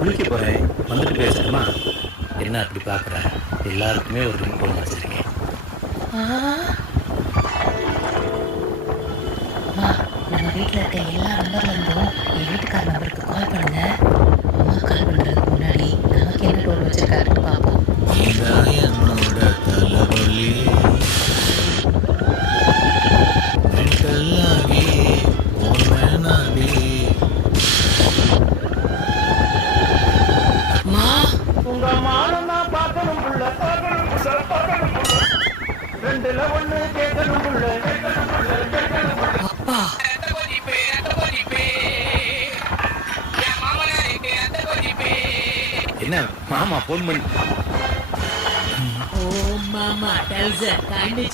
குளிக்க போறேன், வந்துட்டு பேசட்டுமா? என்ன அப்படி பார்க்குற? எல்லாருக்குமே ஒரு ரிங் டோன் வச்சிருக்கேன். நம்ம வீட்டில் இருக்க எல்லா நம்பர்ல இருந்தும் என் வீட்டுக்கார நம்பருக்கு கால் பண்ணுங்க. அம்மா கால் பண்றதுக்கு முன்னாடி நமக்கு என்ன டோன் வச்சிருக்காருன்னு பார்ப்போம். என்னோட தலைவலி மென்டல்லாகி போனேனாடி. உங்க மானம் நான் பார்க்கணும் புள்ள, பார்க்கணும் புள்ள, பார்க்கணும் புள்ள. ரெண்டுல ஒண்ணு கேட்கணும் புள்ள, கேட்கணும் புள்ள, கேட்கணும் புள்ள. அப்பா என்ன மாமா ஃபோன் பண்ணி Oh, Mama, tells it. Kind of